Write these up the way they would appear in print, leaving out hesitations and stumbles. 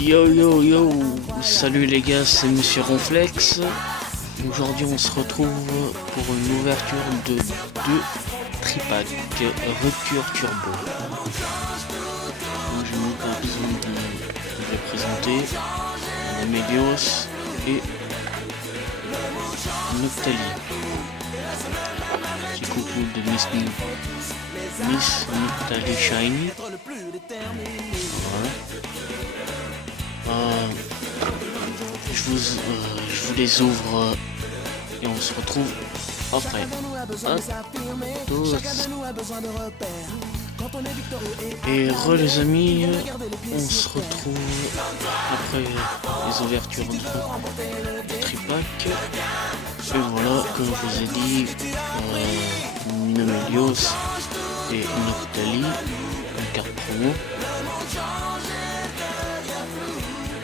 Yo yo yo, salut les gars, c'est Monsieur Ronflex. Aujourd'hui on se retrouve pour une ouverture de 2 tripack rupture turbo. Donc je n'ai pas besoin de les présenter. Mélios et Noctali. Petit coucou de Miss Noctali Shiny. Voilà. Je vous les ouvre et on se retrouve après. À tous. Et les amis, on se retrouve après les ouvertures de tripack. Et voilà, comme je vous ai dit, Minomelios et Noctali, une carte promo.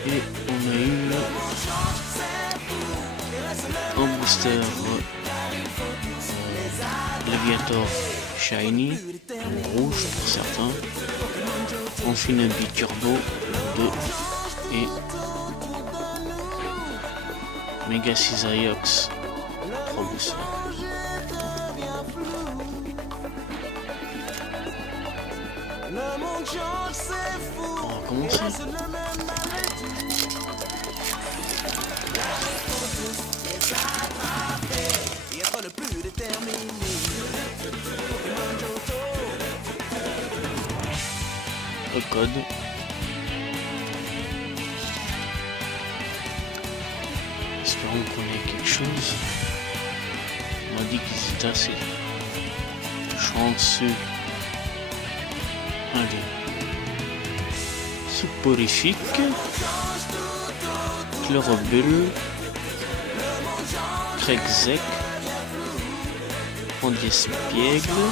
Et on a eu un booster Leviator Shiny, en rouge pour certains, Infinity Turbo 2 et Mega Cisaiox 3 boosters. On va commencer. Le code. Espérons qu'on ait quelque chose. On m'a dit qu'ils étaient assez chanceux. Allez. Soporifique. Chlorobule. Krexek. Andiespiegle.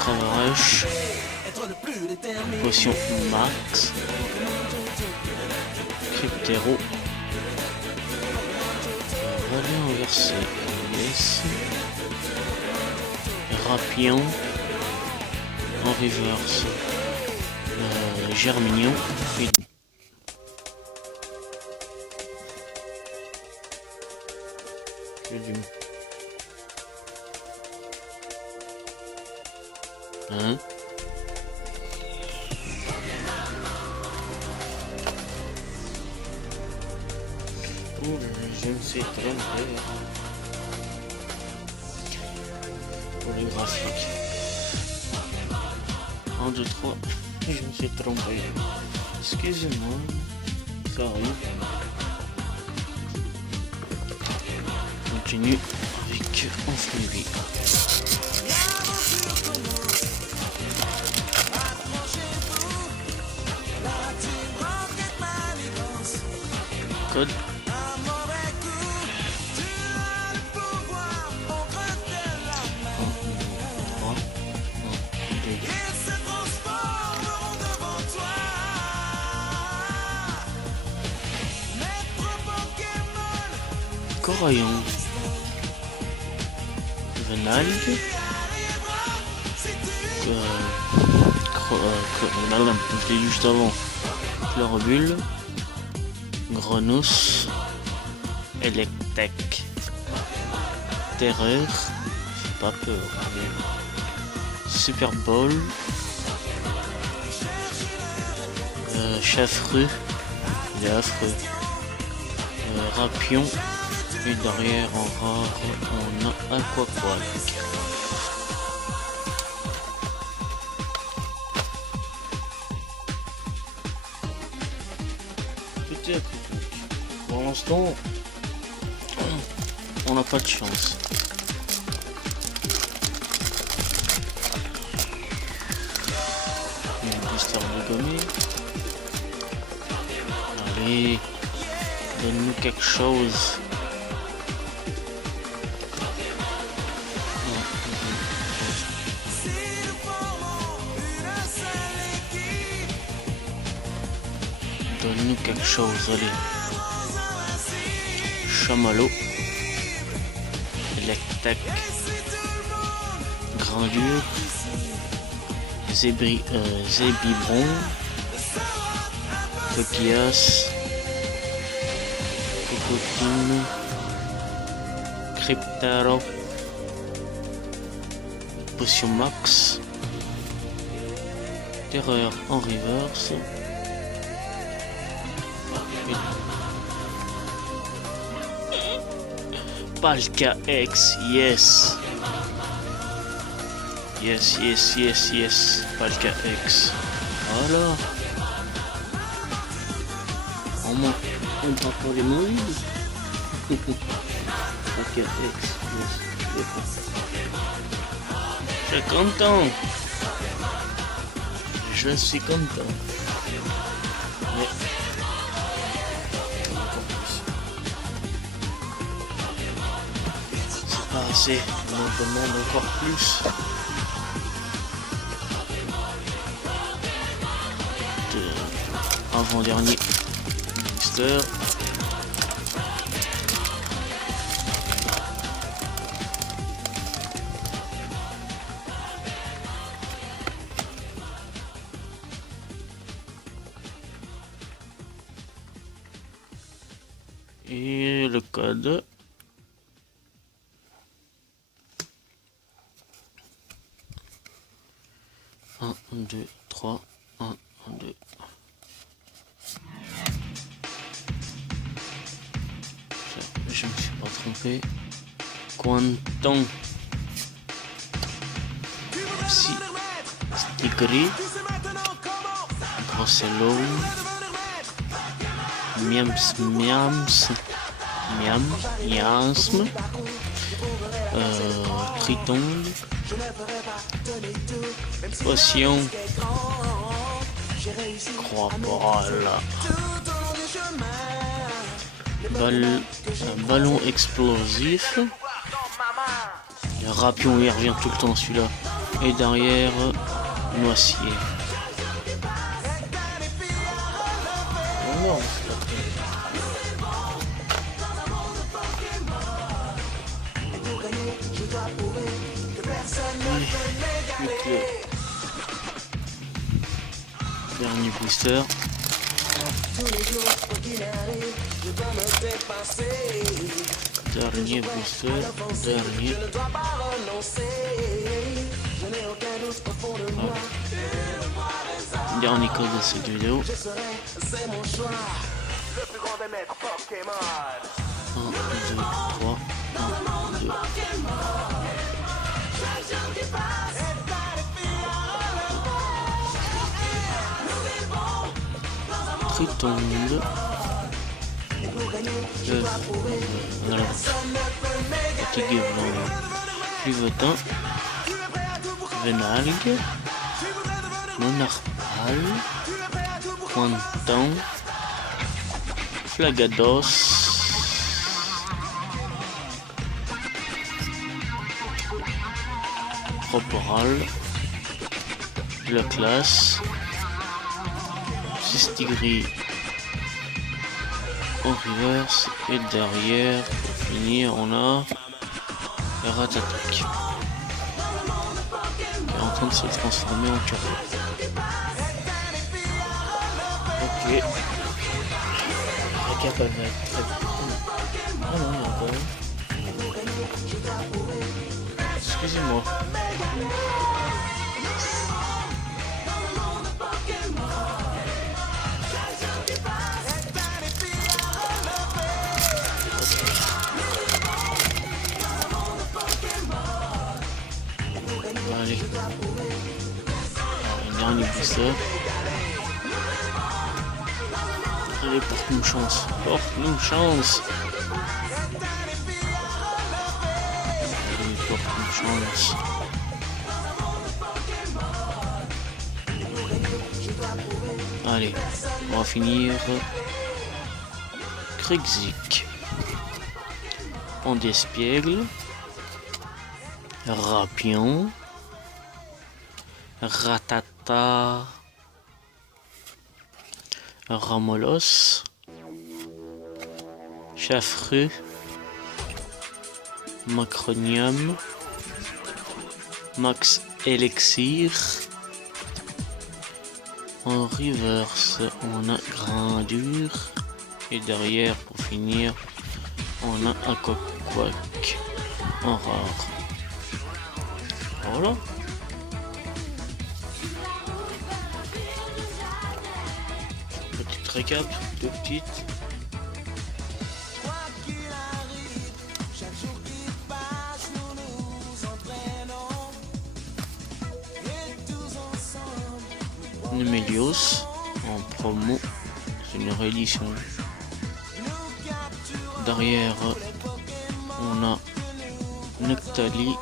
Cravache, potion max, Cryptero, Valien inversé, yes, Rapion, en reverse, Germignon, et hein? Oh, je me suis trompé pour les graphiques. 1, 2, 3, et je me suis trompé. Excusez-moi, ça arrive. Continue avec Influvi. Code. Corayon, Venalg, c'était juste avant, Chlorobule, Grenousse, Electek, Terreur, c'est pas peur, Super Bowl, Chaffreux, il est affreux, Rapion, et derrière en rare on a Aquaquack. Peut-être. Pour l'instant, on n'a pas de chance. Il y a un booster de gommé. Allez, donne-nous quelque chose. Donne-nous quelque chose, allez. Chamallow. Elect. Tac. Grand-Duc. Zébibron. Coquillas. Cocotine. Cryptaro. Potion Max. Terreur en reverse. Palka X, yes. Yes. Palka X. Voilà. On part pour les mains vides. Palka X, yes. Je suis content. Je suis content. Mais... c'est pas assez. On en demande encore plus. Avant-dernier booster. Et le code. Un, 2, 3, 1, 2. Je me suis pas trompé. Quantum. Si. Stigri. Brossello. Miamsm. Triton. Potion. Croix-Parole. Un ballon explosif. Rapion, il revient tout le temps celui-là. Et derrière, noisier. Oh non, dernier booster. Dernier booster. Dernier. Ah. Dernier code de cette vidéo. 1, 2, 3. 1, 2. Triton. Alors, fatigué blanc, Fluvetin, Venalgue, Monarpal, Quantum, Flagados, Proporal, la classe, Sistigri en reverse, et derrière pour finir on a Ratatak qui est en train de se transformer en turbo. Ok, la carte va être très... Ah non, il y a encore une. Excusez-moi. Allez. Alors, un dernier booster. Allez, porte-nous chance. Porte-nous chance. Allez, porte-nous chance. Allez, on va finir. Krixik. On despiègle. Rapion. Ratata. Ramolos. Chaffreux. Macronium, Max Elixir. En reverse, on a Grandure. Et derrière, pour finir, on a un Quack en rare. Voilà. Petite récap, deux petites. Nemelios en promo, c'est une réédition. Derrière, on a Nectali.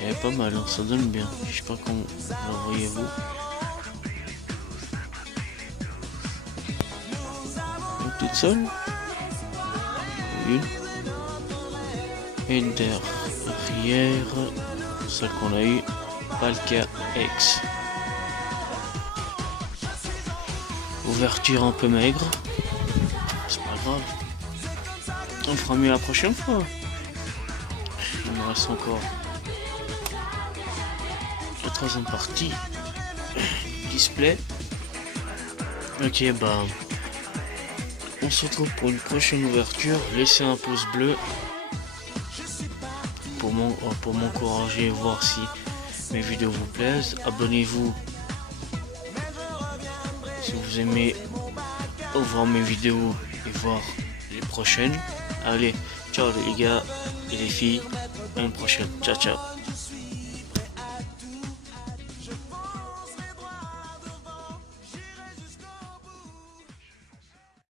Elle est pas mal, hein, ça donne bien. Je sais pas comment la voyez-vous. Toute seule. Oui. Et derrière, celle qu'on a eu, Palkia X. Ouverture un peu maigre. C'est pas grave. On fera mieux la prochaine fois. Il me reste encore la troisième partie. Display. Ok, bah. On se retrouve pour une prochaine ouverture. Laissez un pouce bleu pour m'encourager et voir si mes vidéos vous plaisent. Abonnez-vous si vous aimez voir mes vidéos et voir les prochaines. Allez, ciao les gars et les filles, à une prochaine. Ciao ciao.